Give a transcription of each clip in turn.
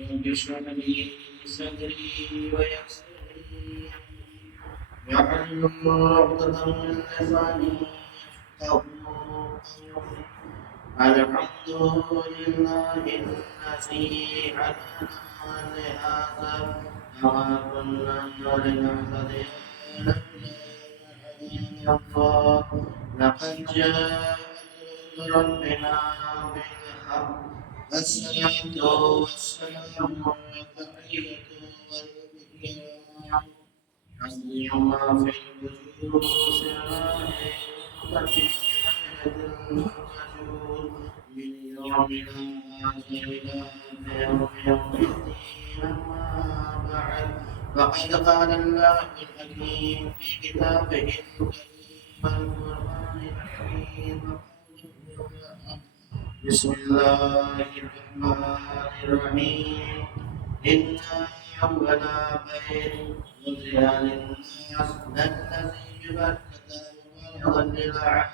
رب اشرح لي صدري ويسر لي واحلل عقدة من لساني يفقهوا قولي الحمد لله الذي هدانا لهذا وما كنا لنهتدي لولا أن هدانا الله لقد جاء رسول ربنا بالحق والصلاة والسلام والتحية والإكرام حسبي الله في الوجود سرائه التي من يومنا هذا إلى يوم الدين أما بعد فقد قال الله الحكيم في كتابه الكريم والقرآن الحكيم بسم الله الرحمن الرحيم إن أول بيت وضع للناس الذي ببكة مباركا للعالمين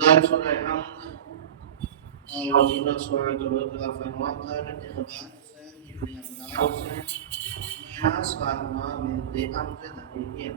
ذلك سورة الحمد وزينة سورة الرحمن وقال إخبار ثاني في أبناء Mas karma minti amri dari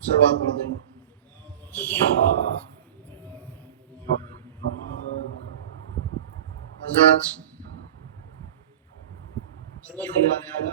Sebab penting. Azad Allah Taala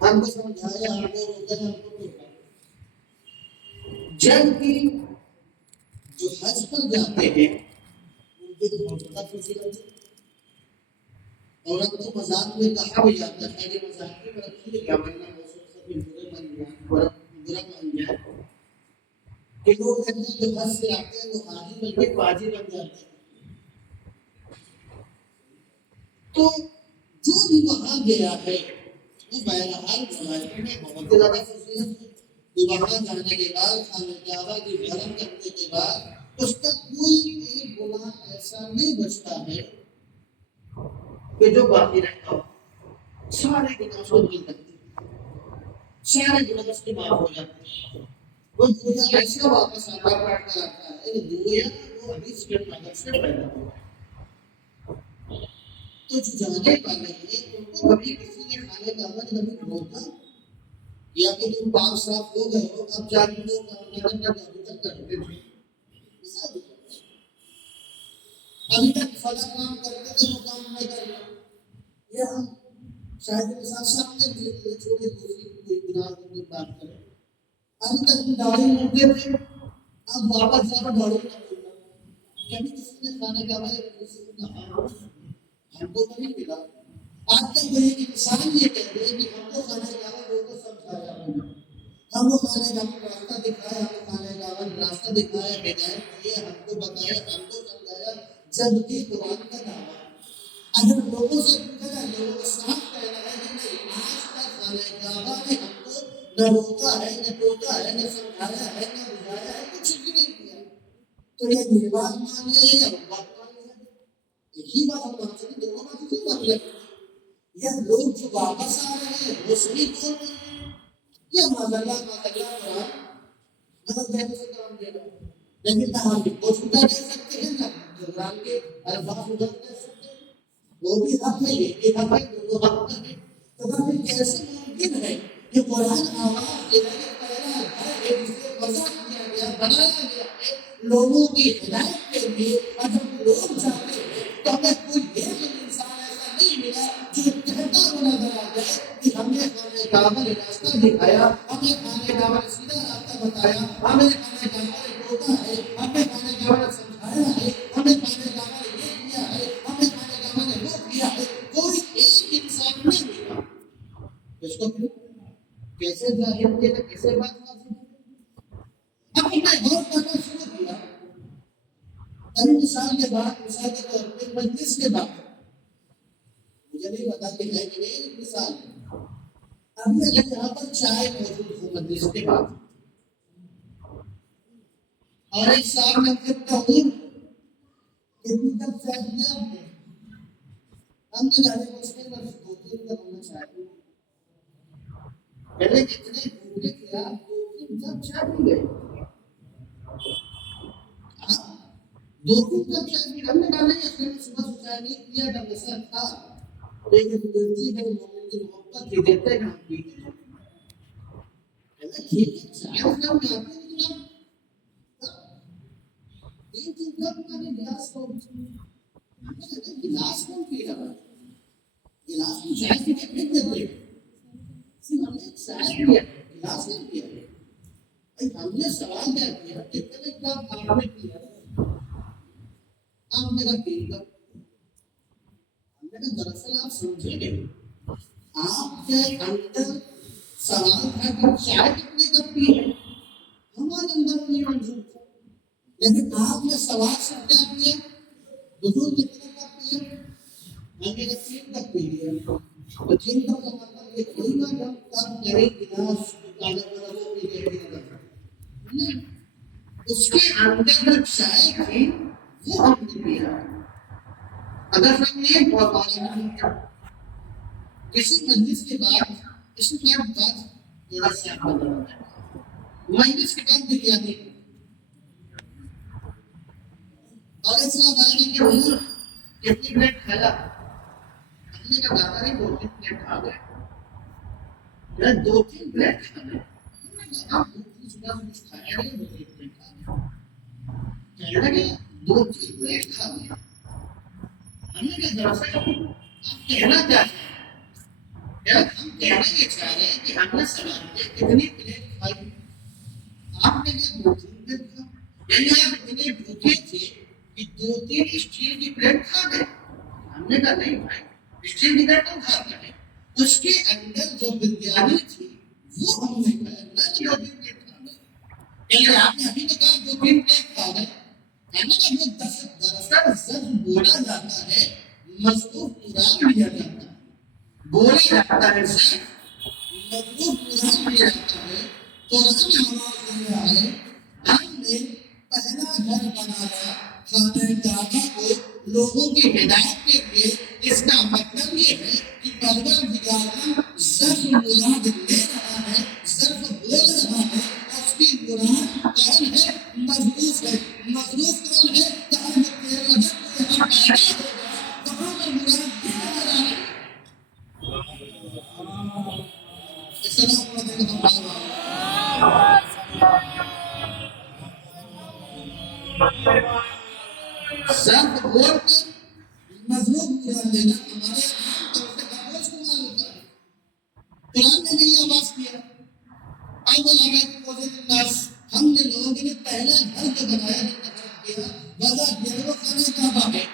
ہم کو سمجھایا، ہم کو روکا، ہم کو ٹوکا۔ جب بھی جو حج پر جاتے ہیں ان کے بہت زیادہ خوشی ہوتی ہے، اور اب تو مذاق میں کہا بھی جاتا ہے کہ مذاق میں رکھیے گا ورنہ موسم سے بھی برا مان جائے کہ لوگ کہتے ہیں جو حج سے آتے ہیں وہ حاجی بلکہ باجی بن جاتے ہیں۔ تو جو بھی وہاں گیا ہے وہ بہرحال مظاہر میں بہت زیادہ خوشی ہے کہ وہاں جانے کے بعد خانہ کعبہ کی زیارت کرنے کے بعد اس کا کوئی ایک گناہ ایسا نہیں بچتا ہے کہ جو باقی رہتا ہو، سارے گناہ کو دل کرتے ہیں، سارے گناہ اس کے معاف ہو جاتے ہیں۔ وہ گناہ ایسا واپس آتا پڑتا آتا ہے کہ گویا وہ حدیث کے مدد سے پیدا ہوا ہے۔ تو جو جانے والے ہیں ان کو کبھی کسی نے خانہ کعبہ کبھی روکا یا کہ تم پاک صاف ہو گئے ہو اب جا کے وہ کام کرنے کا ابھی تک کرتے تھے، ابھی تک فلاں کام کرتے تھے وہ کام نہیں کرنا، یا ہم شاید مثال سامنے چھوٹی دوسری کوئی گناہ کی بات کریں، ابھی تک ہم داڑھی موڑتے تھے اب واپس جا کر داڑھی نہ موڑنا۔ کبھی کسی نے خانہ کعبہ کسی کو کہا ہم کو نہیں ملا، آج تک کوئی انسان یہ کہتے ہیں کہ ہم کو خانہ کعبہ لوگوں کو سمجھایا ہوگا، ہم کو خانہ کعبہ راستہ دکھایا، ہم کو خانہ کعبہ راستہ دکھایا، ہدایت کیا، ہم کو بتایا، ہم کو سمجھایا، جبکہ قرآن کا دعویٰ اگر لوگوں سے پوچھا جائے لوگوں کو صاف کہنا ہے کہ نہیں آج تک خانہ کعبہ نے ہم کو نہ روکا ہے، نہ ٹوکا ہے، نہ سمجھایا ہے، نہ بجھایا ہے، کچھ بھی نہیں کیا، تو یہ بات مان لیا یا وہ بات مان لیا؟ ایک ہی بات ہم مان سکتے، دونوں باتیں کیوں مان لیا؟ یا لوگ جو واپس آ رہے ہیں وہ صحیح بول رہے ہیں یا معذاللہ قرآن غلط فہمی سے کام دے رہا ہے؟ لیکن نہ ہم کو چھوٹا دے سکتے ہیں، نہ قرآن کے الفاظ غلط کر سکتے ہیں، وہ بھی حق ہے، یہ بھی حق ہے، دونوں حق ہے۔ تو پھر کیسے ممکن ہے کہ قرآن آواز ہدایت پہلا ہے، ایک دوسرے وضع کیا گیا، بنایا گیا ہے لوگوں کی ہدایت کے لیے، اور جب لوگ جاتے ہیں تو ہمیں کوئی ایک انسان ایسا نہیں ملا جو کہتا ہوا نظر آ جائے کہ ہم نے خانہ کعبہ نے راستہ دکھایا، ہمیں خانہ کعبہ نے سیدھا راستہ بتایا، ہمیں خانہ کعبہ نے روکا ہے، ہمیں خانہ کعبہ نے سمجھایا ہے، ہمیں خانہ کعبہ نے یہ کیا ہے، ہمیں خانہ کعبہ نے وہ کیا ہے، کوئی ایک انسان نہیں ملا۔ اس کو کیسے ظاہر کیا، کیسے بات واضح کی؟ اب ہم نے غور کرنا شروع کیا، ابھی مثال کے بعد مثال کے طور پہ مجلس کے بعد مجھے نہیں پتا کہ ہے کہ نہیں مثال ابھی اگر یہاں پر چائے موجود ہو مجلس کے بعد اور ایک صاحب نے پھر کہوں کتنی کب چائے دیا ہم نے جانے کو اس میں بس 2-3 کپ ہونا چاہیے، میں نے کتنے بھوکے کیا 2-3 کپ چائے پی گئے، 2-3 کپ چائے پی ہم نے کہا نہیں اصل میں صبح سے چائے نہیں پیا تھا نشہ تھا، لیکن دلچی ہے مومن کی محبت کی دیتے ہیں ہم پیتے ہیں، ٹھیک ہے چائے سے ہم آتے ہیں لیکن آپ 3 کپ کا گلاس کو گلاس کون پی رہا ہے، گلاس میں چائے پی کے پھینک دیتے ہیں، ہم نے چائے پیا گلاس نہیں پیا، ہم نے سوال کیا کیا کتنے کپ آپ نے پیا، آپ نے کہا 3 کپ، ہم نے کہا دراصل آپ سمجھے نہیں، آپ کے اندر سوال تھا کہ چائے کتنے کپ پی ہے، ہمارے اندر نہیں منظور تھا، لیکن آپ نے سوال سے کیا کیا حضور کتنے کپ پیے، ہم نے 3 کپ پی لیا، تو 3 کپ کا مطلب یہ تھوڑی بات ہم کپ کریں گلاس کالا والا وہ پی گئے نہیں، اس کے اندر جو چائے تھی وہ ہم نے پیا، اگر ہم نے بہت پانی نہیں کیا کسی مجلس کے بعد اس کے بعد تھوڑا سا بدلنا ہے، مجلس کے بعد بھی کیا نہیں اور اس طرح بات ہے کہ حضور کتنی پلیٹ کھایا، ہم نے کہا دادا نہیں 2-3 پلیٹ کھا گئے، 2-3 پلیٹ کھا گئے، ہم نے کہا آپ 2-3 صبح سے کچھ کھایا نہیں 2-3 پلیٹ کھا گئے، کہنے لگے 2-3 پلیٹ کھا گئے، ہم نے کہا دراصل آپ کہنا کیا ہے، ہم کہنا یہ چاہ رہے ہیں کہ ہم نے سوال میں کتنی پلیٹ کھائی؟ آپ نے کیا 2-3 پلیٹ کھا؟ یعنی آپ اتنے بھوکے تھے کہ 2-3 اسٹیل کی پلیٹ کھا گئے؟ ہم نے کہا نہیں بھائی، اسٹیل کی پلیٹ کون کھاتا ہے؟ اس کے اندر جو بریانی تھی وہ ہم نے کھایا، نہ کہ 2-3 پلیٹ کھا گئے۔ یعنی آپ نے ابھی تو کہا 2-3 پلیٹ کھا گئے، ہے نا؟ کہ وہ دراصل ظرف بولا جاتا ہے، مضروب مراد لیا جاتا ہے، بولا جاتا ہے ظرف، مضروب مراد لیا جاتا ہے۔ قرآن آواز دے رہا ہے ہم نے پہلا گھر بنایا خانہ کعبہ کو لوگوں کی ہدایت کے لیے۔ اس کا مطلب یہ ہے کہ پروردگار ظرف مراد لے رہا ہے، ظرف بول رہا ہے، اس کی مراد کون ہے؟ مظروف ہے۔ مظروف کون ہے؟ کہا کہ تیرا جب یہاں پیدا ہوگا وہاں پر مراد یہ آ رہا ہے۔ السلام علیکم ورحمۃ اللہ۔ ظرف بول کر مظروف مراد لینا ہمارے عام طور سے بہت استعمال ہوتا ہے۔ قرآن نے بھی یہ آواز کیا، اول بیت وضع للناس، ہم نے لوگوں کے لیے پہلا گھر جو بنایا، انتخاب کیا، وضع کیا وہ خانہ کعبہ ہے۔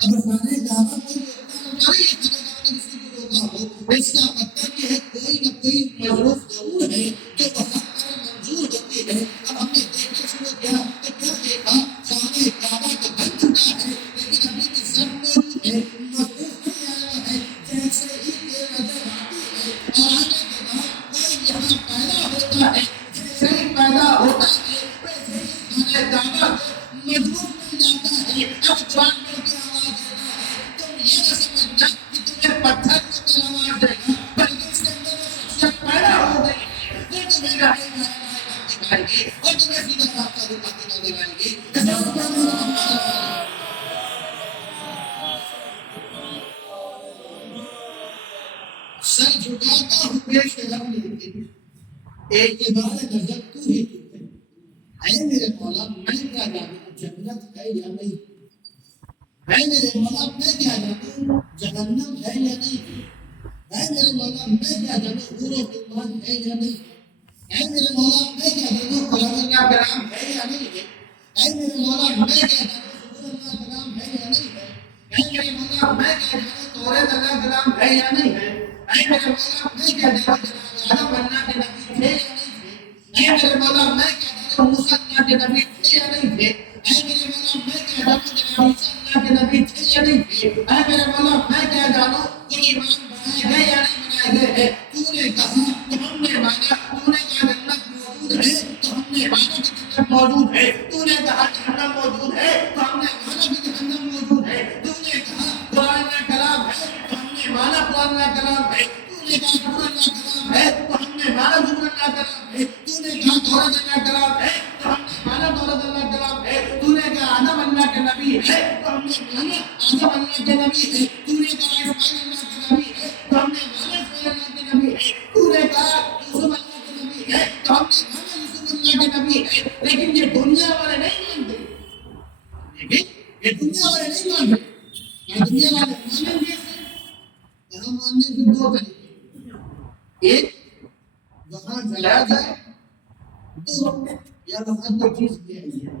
اب خانہ کعبہ کوئی روکنا نہ پڑے، یہ خانہ کعبہ نے کسی کو روکا ہو، اس کا مطلب یہ ہے کوئی نہ کوئی مظروف ضرور ہے جو وہاں پر منظور ہوتی ہے۔ اب ہم نے دیکھنا شروع کیا تو کیا دیکھا؟ خانہ کعبہ تو بن چکا ہے لیکن ابھی بھی ظرف موجود ہے، مظروف نہیں آیا ہے۔ جیسے ہی یہ نظر آتی ہے اور آنے کے بعد کوئی یہاں پیدا ہوتا ہے، جیسے ہی پیدا ہوتا ہے ویسے ہی خانہ کعبہ کو مظروف مل جاتا ہے۔ اب قرآن میں کی آواز دیتا ہے، تم یہ نہ سمجھنا کہ تمہیں پتھر کو کر آواز دے گا، بلکہ اس کے اندر وہ شخصیت پیدا ہو گئی ہے، وہ تمہیں راہی دکھائے گی اور تمہیں سیدھا راستہ دکھاتی نظر آئے گی۔ سر جھکاتا ہوں پیش رب لیکن اعتبار نظر تو ہی تو ہے۔ اے میرے مولا میں کیا جانوں جنت ہے یا نہیں، اے میرے مولا میں کیا جانوں جہنم ہے یا نہیں، اے میرے مولا میں کیا جانوں حور و غلمان ہے یا نہیں، اے میرے مولا میں کیا جانوں کلام اللہ کلام ہے یا نہیں ہے، اے میرے مولا میں کیا جانوں سبور اللہ کلام ہے یا نہیں ہے، اے میرے مولا میں کیا جانوں توریت اللہ کلام ہے یا نہیں ہے، اے میرے مولا میں کیا جانوں جناب آدم اللہ کے نبی تھے یا نہیں تھے، اے میرے مولا میں کیا جانوں موسیٰ اللہ کے نبی تھے یا نہیں تھے، اے میرے مولا میں کیا جانوں جناب عیسیٰ اللہ کے نبی تھے یا نہیں تھے، اے میرے مولا میں کیا جانوں کوئی ایمان بنائے گئے یا نہیں بنائے گئے ہیں۔ تو نے کہا تو ہم نے مانا، تو نے کہا جنت موجود ہے تو ہم نے مانا کہ جنت موجود ہے، تو نے کہا جہنم موجود ہے تو ہم نے مانا کہ جہنم موجود ہے، تو نے کہا قرآن کا کلام ہے تو ہم نے مانا قرآن کا کلام ہے، تو نے کہا زبور اللہ کلام ہے تو ہم نے مانا زبور اللہ کلام ہے، تو نے کہا دولت اللہ کلام ہے تو ہم نے مانا دولت اللہ کلام ہے، تو نے کہا آدم اللہ کے نبی ہے تو ہم نے مانا آدم اللہ کے نبی ہے، تو نے کہا اسماعیل اللہ کے نبی ہے تو ہم نے مانا اسماعیل اللہ کے نبی ہے، تو نے کہا یوسف اللہ کے نبی ہے تو ہم نے مانا یوسف اللہ کے نبی ہے۔ لیکن یہ دنیا والے نہیں مانتے، لیکن یہ دنیا والے نہیں مانتے، یہ دنیا والے مانیں گے یہاں ماننے کے 2 طریقے، ایک وہاں جلایا جائے، 2 یا وہاں کوئی چیز کیا جائے۔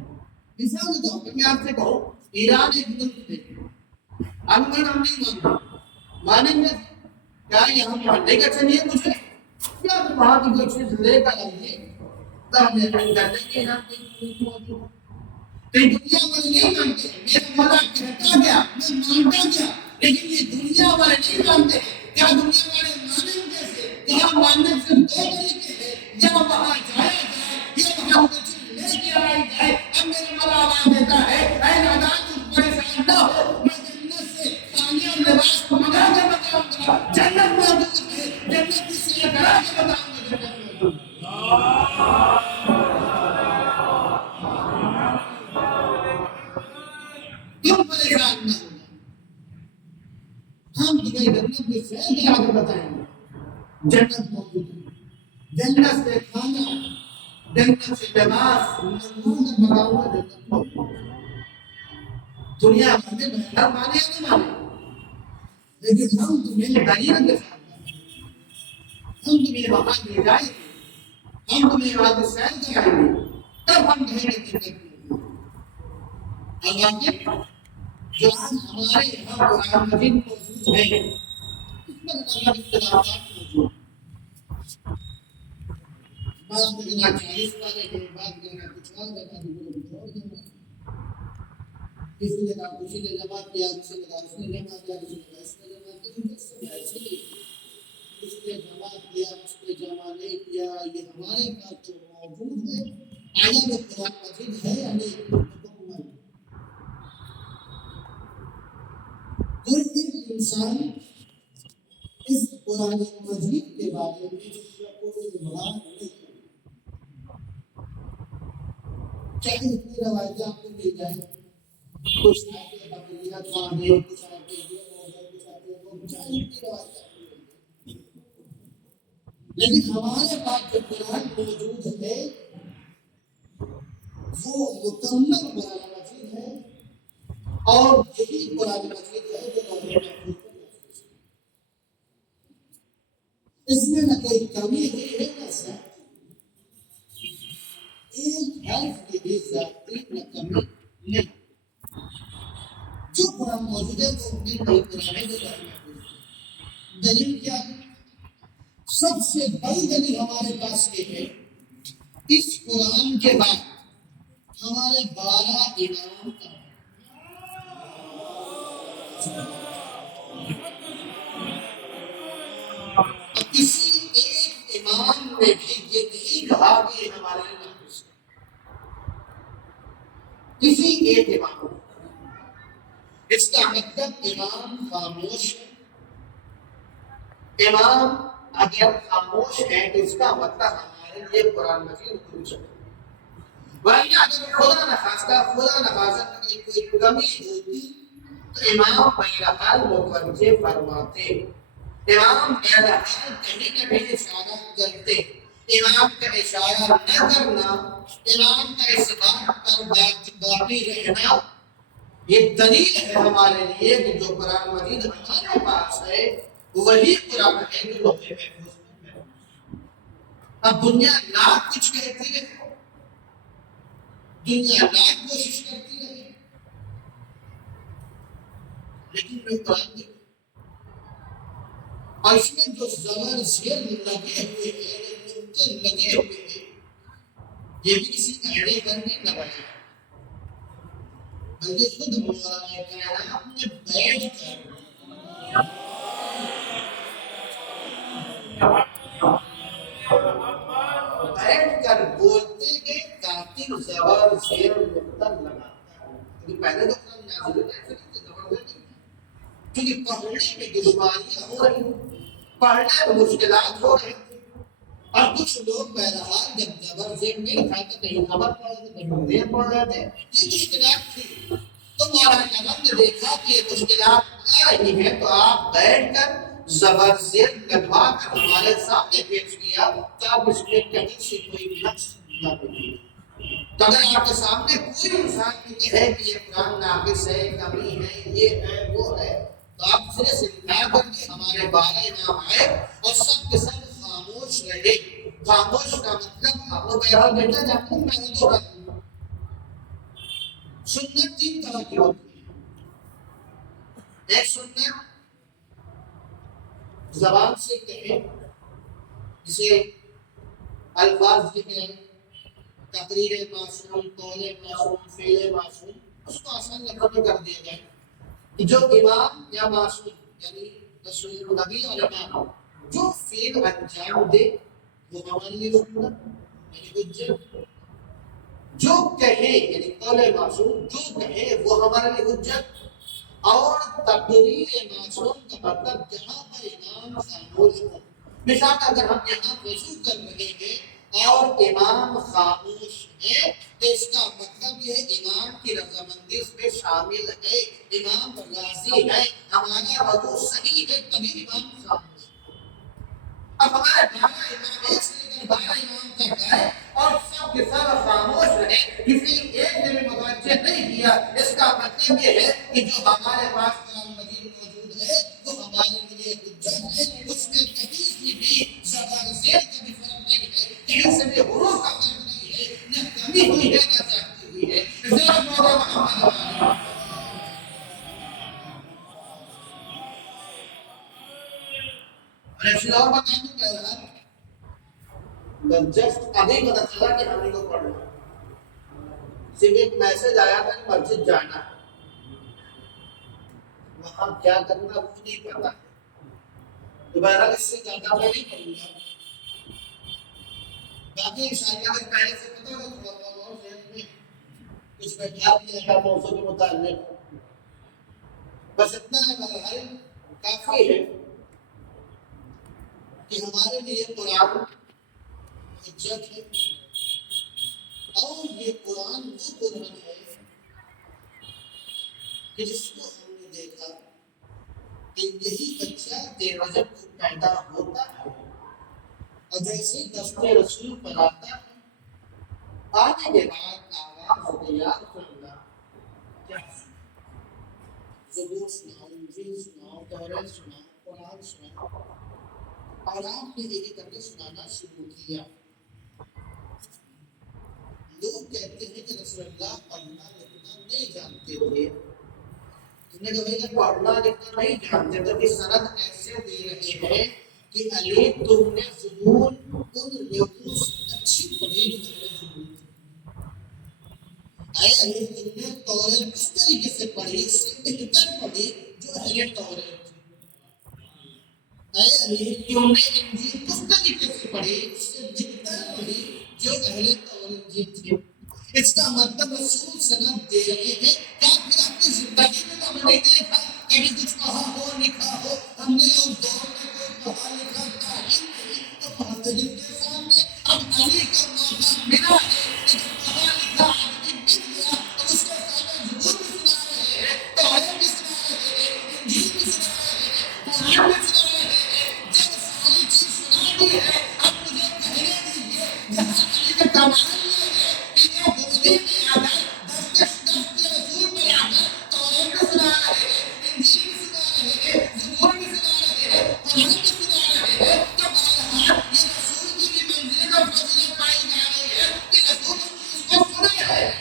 مثال کے طور پر میں آپ سے کہوں ایران ایک ملک ہے، امن ہم نہیں مانتے، مانیں گے کیا یہاں ماننے کا چاہیے مجھے یا وہاں کی کوئی چیز لے کر آئیے تو ہم یہ کرنے کے یہاں کوئی موجود ہے۔ تو یہ دنیا والے نہیں مانتے، میرا مولا کہتا گیا میں مانتا گیا، لیکن یہ دنیا والے نہیں مانتے۔ کیا دنیا والے مانیں کیسے؟ یہاں ماننے سے 2 طریقے ہیں، یا وہاں جایا جائے یا وہاں کچھ لے کے آئی جائے۔ اب میرا مولا آواز دیتا ہے اے نادان تم پریشان نہ ہو، میں جنت سے خانیہ اور لباس کو منگا کے بتاؤں گا، جنت موجود ہے، جنت کی سیر کرا کے بتاؤں گا جنت موجود ہے۔ تم پریشان نہ ہونا، ہم تمہیں جنت کی سیر کرا کے بتائیں گے، جنت موجود ہے، جنت سے کھانا، جنت سے لباس، مہمان بتاؤں گا جنت موجود ہے۔ دنیا والے بہتر مانے یا نہ مانے، لیکن ہم تمہیں دلیل کے ساتھ ہم تمہیں وہاں لے جائیں گے، ہم تمہیں وہاں سے سیر کرائیں گے، تب ہم کہیں گے جنت میں۔ حالانکہ جو آج ہمارے یہاں قرآن مجید موجود ہے اس میں الگ اختلافات موجود ہیں۔ بعض کہنا 40 والے ہیں، بعض کہنا کچھ اور جگہ کچھ اور جگہ، کسی نے کہا کسی نے جمع کیا، کسی نے کہا اس نے جمع کیا، کسی نے کہا اس نے جمع کیا، ایسے ہی اس نے جمع کیا اس نے جمع نہیں کیا، یہ ہمارے پاس جو موجود ہے آیا وہ قرآن مجید ہے یا نہیں مکمل۔ کوئی ایک انسان اس قرآن مجید کے بارے میں کوئی ابہام نہیں کرے، چاہے اتنی روایتیں آپ کو مل جائیں، کچھ آتے بقریہ خانے، کچھ آتے یہ موجود، کچھ آتے وہ، چاہے اتنی روایتیں آپ کو مل جائیں، لیکن ہمارے پاس جو قرآن موجود ہے وہ مکمل قرآن مجید ہے، اور یہی قرآن مجید ہے جو لوح محفوظ پر محفوظ ہے۔ اس میں نہ کوئی کمی ہے نہ زیادتی، ایک حرف کی بھی زیادتی نہ کمی نہیں۔ جو قرآن موجود ہے وہ اپنی کوئی قرآن ہے جو لوح محفوظ ہے۔ دلیل کیا ہے؟ سب سے بڑی دلیل ہمارے پاس یہ ہے، اس قرآن کے بعد ہمارے 12 امام کا کسی ایک امام نے بھی یہ نہیں کہا کہ یہ ہمارے لیے محفوظ ہے، کسی ایک امام نے۔ اس کا مطلب امام خاموش ہے، امام اگر خاموش ہے تو اس کا مطلب ہمارے لیے قرآن مجید کچھ ہے، ورنہ اگر خدا نخواستہ کوئی کمی ہوتی تو امام بہرحال متوجہ فرماتے، امام بہرحال کہیں نہ کہیں اشارہ کرتے، امام کا اشارہ نہ کرنا، امام کا اس بات پر باقی رہنا، یہ دلیل ہے ہمارے لیے کہ جو قرآن مجید ہمارے پاس ہے وہی قرآن ہے جو لوح محفوظ میں ہے۔ اب دنیا لاکھ کچھ کہتی ہے، دنیا لاکھ کوشش کرتی رہے، لیکن جو قرآن دیکھو اور اس میں جو زبر زیر لگے ہوئے ہیں، نقطے لگے ہوئے ہیں، یہ بھی کسی ایڑے پر نہیں لگائے، بلکہ خود مولانا کائنات نے بیٹھ کر بولتے گئے کاتل زبر زیر نقطہ لگاتا ہے۔ کیونکہ پہلے تو قرآن نازل ہوتا ہے، زبر زیر نہیں، کیونکہ پڑھنے میں دشواریاں ہو رہی، پڑھنے میں مشکلات ہو رہی، اور کچھ لوگ بہرحال جب زبر زیر نہیں تھا تو کہیں خبر پڑھ رہے تھے، کہیں زیر پڑھ رہے تھے، یہ مشکلات تھی۔ تو مولانا کرم نے دیکھا کہ یہ مشکلات آ رہی ہیں تو آپ بیٹھ کر زبر زیر لگوا کر ہمارے سامنے پیش کیا تو آپ اس میں کہیں سے کوئی نقص نہ ملے۔ تو اگر آپ کے سامنے کوئی انسان کہے کہ یہ قرآن ناقص ہے، کمی ہے، یہ ہے وہ ہے، تو آپ سرے سے انکار کر کے ہمارے 12 امام آئے اور سب کے سب خاموش رہے۔ خاموش کا مطلب آپ لوگ بہرحال بیٹھا جاتے ہیں، میں نے تو رکھ سنت 3 طرح کی ہوتی ہے۔ ایک سنت زبان سے کہیں، جسے الفاظ کہیں، تقریر معصوم، قول معصوم، فعل معصوم، اس کو آسان لفظوں میں کر دیا جائے کہ جو امام یا معصوم یعنی رسول نبی اور امام جو فعل انجام دے وہ ہمارے لیے سنت یعنی حجت، جو کہے یعنی قول معصوم جو کہے وہ ہمارے لیے حجت، اور تقریر معصوم کا مطلب جہاں پر امام خاموش ہو۔ مثال اگر ہم یہاں وضو کر رہے ہیں اور امام خاموش ہے تو اس کا مطلب یہ ہے امام کی رضامندی اس میں شامل ہے، امام راضی ہے، ہمارا وضو صحیح ہے، تبھی امام خاموش ہے۔ اب ہمارے 12 امام ایک سے لے کر 12 امام تک آئے اور سب کے سب خاموش رہے، کسی ایک نے بھی متوجہ نہیں کیا، اس کا مطلب یہ ہے کہ جو ہمارے پاس قرآن مجید موجود ہے وہ ہمارے لیے حجت ہے، اس میں کہیں سے بھی زبان کے حروف کا فرق نہیں ہے، نہ کمی ہوئی ہے نہ زیادتی ہوئی ہے. ذرا مولا محمد اور ایک چیز اور بتا دوں کیا رہا، جسٹ ابھی پتا چلا کہ ہم کو پڑھنا ہے، صرف ایک میسج آیا تھا کہ مسجد جانا ہے، وہاں کیا کرنا وہ نہیں پتا ہے. دوبارہ اس سے زیادہ میں نہیں کروں گا، باقی انشاءاللہ اگر پہلے سے پتا ہو تھوڑا بہت اور ذہن میں کچھ بیٹھا دیا گا موضوع کے متعلق، بس اتنا ہے بہرحال کافی ہے کہ ہمارے لیے قرآن حجت ہے، اور یہ قرآن وہ قرآن ہے کہ جس کو ہم نے دیکھا کہ یہی بچہ بے رجب کو پیدا ہوتا ہے اور جیسے دست رسول پر آتا ہے، آنے کے بعد آواز دیا سننا، کیا زبور سناؤ، انجیل سناؤ، تورات سناؤ، قرآن سناؤ، اور آپ نے ایک کر کے سنانا شروع کیا. لوگ کہتے ہیں کہ رسول اللہ پڑھنا لکھنا نہیں جانتے تھے. تم نے کبھی کہ پڑھنا لکھنا نہیں جانتے تو کہ سند ایسے دے رہے ہیں کہ علی تم نے زبور ان لوگوں سے اچھی پڑھی جو زبور، اے علی تم نے تورات کس طریقے سے پڑھی، اس سے بہتر پڑھی جو اہل تورات تھی. اے علی تم نے انجیل کس طریقے سے پڑھی، اس سے بہتر پڑھی جو اہل تورات تھی. اس کا مطلب رسول سند دے رہے ہیں کہ پھر اپنی زندگی میں تو ہم نہیں دیکھا کبھی کچھ کہا ہو لکھا ہو، ہم نے اس دور میں کوئی پڑھا لکھا تعلیم نہیں تو مہاجرین کے سامنے اب علی کا موقع ملا ہے کہ جو پڑھا لکھا آدمی مل گیا تو اس کے سامنے زبور بھی سنا رہے ہیں، تورات بھی سنا رہے ہیں، انجیل بھی سنا رہے ہیں، قرآن بھی سنا رہے ہیں. جب ساری چیز سنا دی ہے اب مجھے کہنے دیجیے جہاں علی کا کمال یہ ہے کہ یہ بولی میں آ کر دست رسول پر آ کر تورات بھی سنا رہے ہیں، انجیل بھی سنا رہے ہیں، زبور بھی سنا رہے ہیں، قرآن بھی سنا رہے ہیں. تو بہرحال یہ رسول کی بھی منزلت اور فضیلت پائی جا رہی ہے کہ رسول اس کو سنے ہیں.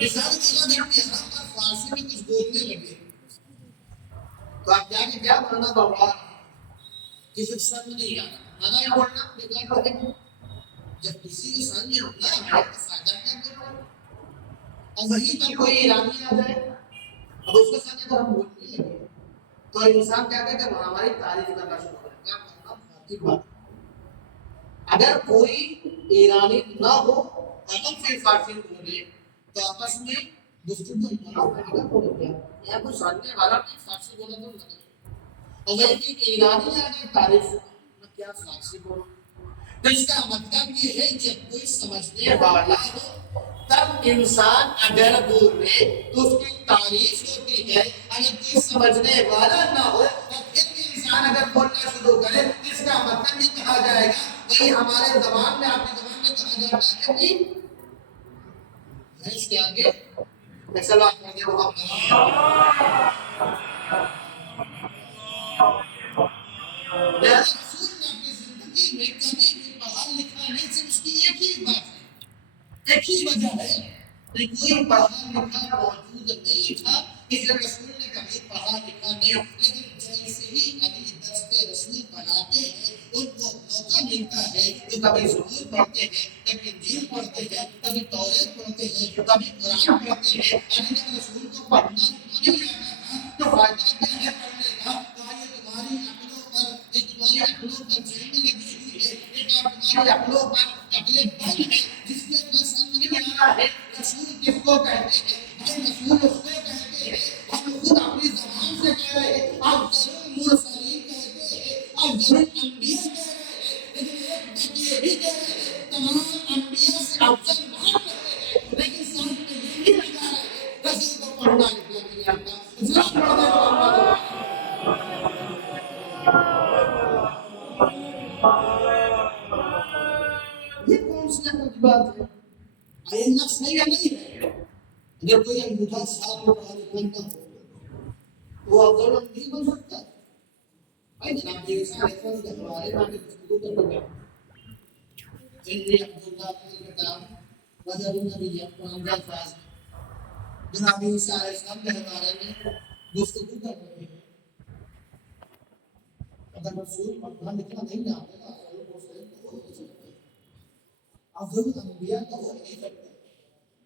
مثال کے بعد ہم یہاں پر فارسی میں کچھ بولنے لگے تو آپ جا کے کیا مانا بڑھا کسی کو سمجھ نہیں آتا، مانا یہ بولنا بیکار باتیں. جب کسی کو سمجھ میں نہ آئے تو فائدہ کیا کرنا، اور وہیں پر کوئی ایرانی آ جائے اب اس کے ساتھ اگر ہم بولنے لگے تو انسان کیا کہتے ہیں ہماری تعریف کرنا شروع کرے. کیا کرنا بھارتی بات، اگر کوئی ایرانی نہ ہو اور ہم پھر فارسی بولے تو آپس میں گفتگو یا کوئی سامنے والا بھی فارسی بولا تو لگے، اور وہ ایرانی آ جائے تعریف کیا فارسی بول. تو اس کا مطلب یہ ہے جب کوئی سمجھنے والا ہو تب انسان اگر بولے تو اس کی تعریف ہوتی ہے، اگر کوئی سمجھنے والا نہ ہو تو پھر بھی انسان اگر بولنا شروع کرے اس کا مطلب یہ کہا جائے گا. وہی ہمارے زبان میں آپ کی زبان میں کہا جاتا ہے کہ بھینس کے آگے سلام کرنے والا رسول نے اپنی زندگی میں کبھی بھی پڑھا لکھا نہیں، صرف اس کی ایک ہی بات ہے، ایک ہی وجہ ہے کہ کوئی پڑھا لکھا موجود نہیں تھا، اس لیے رسول نے کبھی پڑھا لکھا نہیں. لیکن جیسے ہی ابھی دست رسول بناتے ہیں ان کو موقع ملتا ہے تو کبھی زبور پڑھتے ہیں، کبھی انجیل پڑھتے ہیں، کبھی تورات پڑھتے ہیں، کبھی قرآن پڑھتے ہیں. ابھی جب رسول کو پڑھنا لکھنا نہیں آتا تھا تو فائدہ کیا ہے پڑھنے کا؟ یہ تمہاری عقلوں پر چینی لگی ہوئی ہے، ایک تمہاری عقلوں پر عقل بند ہے جس کے اندر سمجھ نہیں آ رہا ہے رسول کس کو کہتے ہیں. رسول اس کو کہتے ہیں، ہم خود اپنی زبان سے کہہ رہے ہیں آپ ضرور مرسلین کہتے ہیں، آپ ضرور انبیاء کہہ رہے ہیں، لیکن ایک بات یہ بھی کہہ رہے ہیں تمام انبیاء سے افضل مان رہے ہیں، لیکن ساتھ میں یہ بھی لگا رہے ہیں رسول کو پڑھنا لکھنا نہیں آتا. ذرا پڑھنے کو یہ کون سی عقل کی بات ہے؟ یہ لفظ ہے یا نہیں ہے؟ اگر کوئی انگوٹھا صاف اور بنتا ہو تو افضل نہیں بن سکتا. بھائی جناب یہ سارے فرض ہمارے نام گفتگو کر رہے ہیں. جنری عبداللہ کی کتاب وجہ النبی قرآن کا الفاظ جناب عیسیٰ علیہ السلام کے بارے میں گفتگو کر رہے ہیں. اگر رسول پڑھنا لکھنا نہیں جانتے تو افضل الانبیاء تو ہو نہیں سکتے.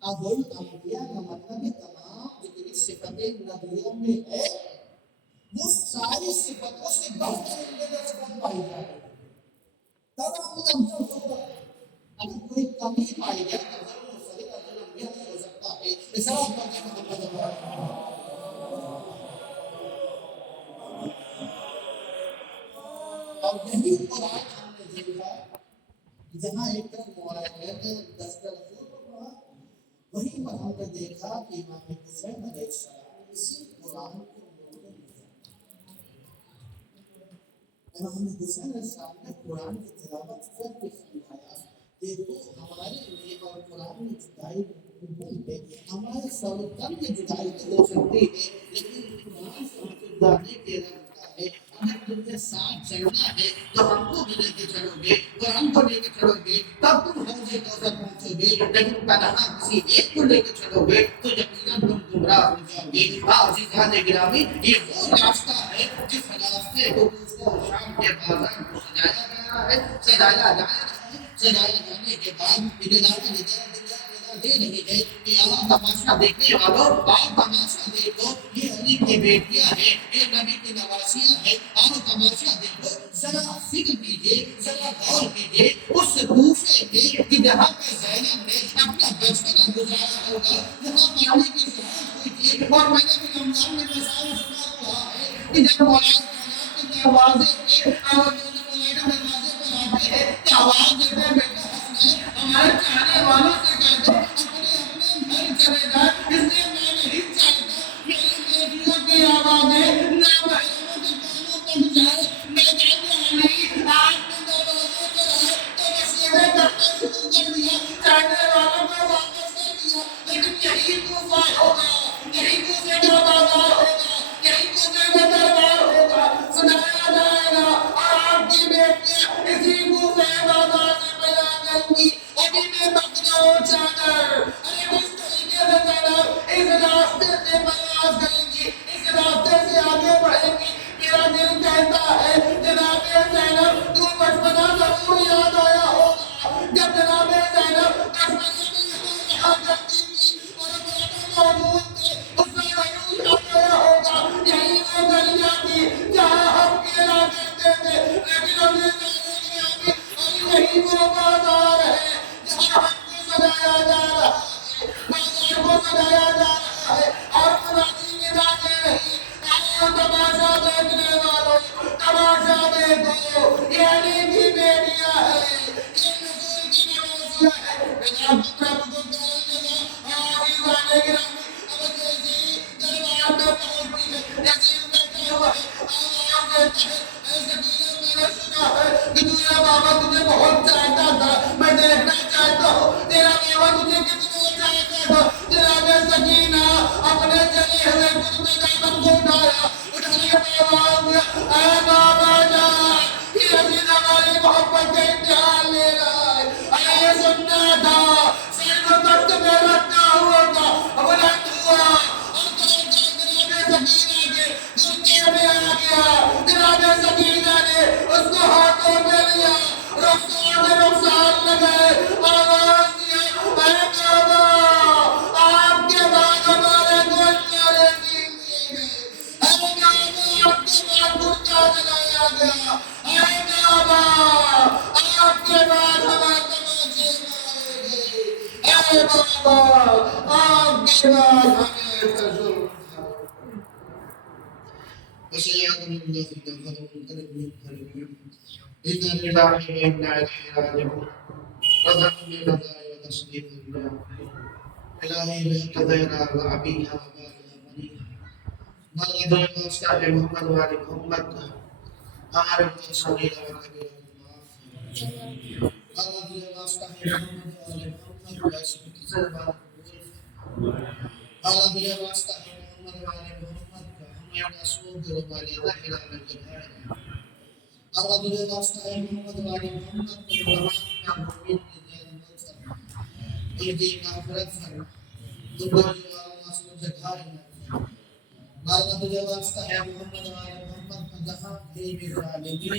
افضل الانبیاء کا مطلب ہے تمام جتنی صفتیں نبیوں میں ہے وہ ساری صفتوں سے بڑھ کر ان میں صفت پائی جائے تب آپ افضل ہوگا. اگر کوئی کمی پائی جائے تو افضل مرسلین افضل الانبیاء نہیں ہو سکتا ہے. اس طرح محمد اور یہی قرآن ہم نے دیکھا جہاں ایک طرف موالات دستر رسول کو پڑھا وہیں پر ہم نے دیکھا کہ امام حسین علیہ السلام اسی قرآن کو امام حسین علیہ السلام نے قرآن کی تلاوت کر کے سمجھایا کہ تو ہمارے لیے اور قرآن میں جدائی نہیں ہے. ہمارے سرکم میں جدائی تو ہو سکتی ہے لیکن قرآن سے جانے کے رکھتا ہے. اگر تم نے ساتھ چلنا ہے تو ہم کو بھی لے کے چلو گے قرآن کو لے کے چلو گے تب تم حوض کوثر پہنچو گے. لیکن تنہا کسی ایک کو لے کے چلو گے تو یقیناً تم گمراہ ہو جاؤ گے. عزیزان گرامی یہ وہ راستہ ہے جس راستے کو شام کے بازار کو سجایا گیا ہے. سجایا جانے کے بعد دے رہی ہے کہ آپ تماشا دیکھنے والوں آپ تماشا دیکھو یہ علی کی بیٹیاں ہیں یہ نبی کی نواسیاں ہیں. آپ تماشا دیکھو ذرا فکر کیجیے ذرا غور کیجیے اس کوفے میں کہ جہاں پہ زینب نے اپنا بچپنا گزارا ہوگا جہاں پانی کی ضرورت ہوئی تھی. اور میں نے بھی رمضان میں مسائل سنا پڑھا ہے کہ جب مولانا دروازے پہ اور دروازے پر آتے ہیں تو آواز دیتے ہیں بیٹا ہمارے چاہنے والوں سے کہتے اپنے گھر چلے جائے. اس لیے میں نہیں چاہتا میری بیٹیوں کی آوازیں نہ بہنوں کے کانوں تک جائے. میں کہتا علی آپ نے دروازے پر آئے تو مسئلے کرنا شروع کر دیا چاہنے والوں کو واپس کر دیا. لیکن یہی کوفہ ہوگا یہی کوفے کا بازار ہوگا یہی کوفے کا دربار ہوگا سنایا جائے گا اور آپ کی بیٹیاں اسی کوفے بازار سے بیان کریں گی ابھی میں بکرا چادر ارے اس طریقے سے زینب اس راستے سے بیان کریں گی اس راستے سے آگے بڑھیں گی. میرا دل کہتا ہے جناب زینب تو بچپنا ضرور یاد آیا ہوگا جب جناب زینب بچپنے میں یہاں کرتی تھی اور بابا موجود تھے اس میں ضرور یاد آیا ہوگا یہی وہ گلیاں تھی جہاں ہم کھیلا کرتے تھے. لیکن ابھی یہی وہ بازار ہے جہاں ہم کو سجایا جا رہا ہے بازار کو سجایا جا رہا ہے اور منادی ندا دے رہی آؤ تماشا دیکھنے والوں تماشا دیکھو یہ علی کی بیٹیاں ہے یہ رسول کی نوازیاں ہے. جناب رب کو کال لگا عزیزان گرامی اب جیسی دربار میں پہنچتی ہے یقین کرتا ہوا آواز دیتا ہے میں نے سنا ہے کہ تیرا بابا تجھے بہت چاہتا تھا. میں دیکھنا چاہتا ہوں تیرا بابا تجھے کتنا چاہتا تھا. جناب سکینہ اپنے جلے ہوئے کرتے دامن کو اٹھایا آواز دیا اے بابا جان یہ عزیز ہماری محبت کا امتحان لے رہا ہے. یہ سننا تھا سر کو تخت میں رکھا ہوا تھا بلند ہوا اور جناب سکینہ کے گرتے میں آ گیا. جناب سکینہ نے اس کو ہاتھوں میں لیا رخسار لگائے آواز دیا اے بابا آپ کے بعد ہمارے گول والے دین دیے گئے. اے بابا آپ کے بعد برقع لگایا گیا. اے بابا آپ کے بعد ہمارے تماچے مارے گئے. اے بابا آپ کے بعد ہمیں تجربہ وسيعلم الله الذين كفروا منهم إنا لله وإنا إليه راجعون. رضا من الله وتسليم الله إلهي لا تضينا وأبيها وبارها بنيها مرضى وأصحاب محمد وآل محمد أعرف صغيرا وكبيرا مرضى وأصحاب محمد وآل محمد وأسمك سلما Allah tujuh wasta Muhammad wa ali Muhammad ka hum rasul ke rupanya lahir dan jahil. Allah tujuh wasta Muhammad wa ali Muhammad ka ulama mukmin dan mursal. Ini akhirat far. Tujuh masuk jahil. Allah tujuh wasta Muhammad wa ali Muhammad ka jahan di bizalimi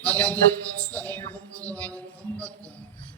Allah tujuh wasta Muhammad wa ali Muhammad ka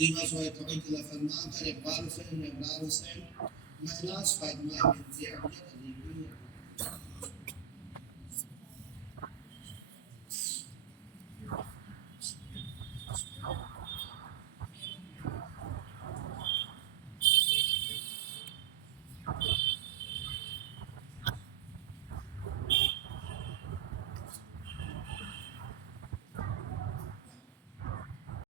Lima suai tokai telah firman dari Baru Sen dan Baru Sen Manas Fatma binti Abdul Qadir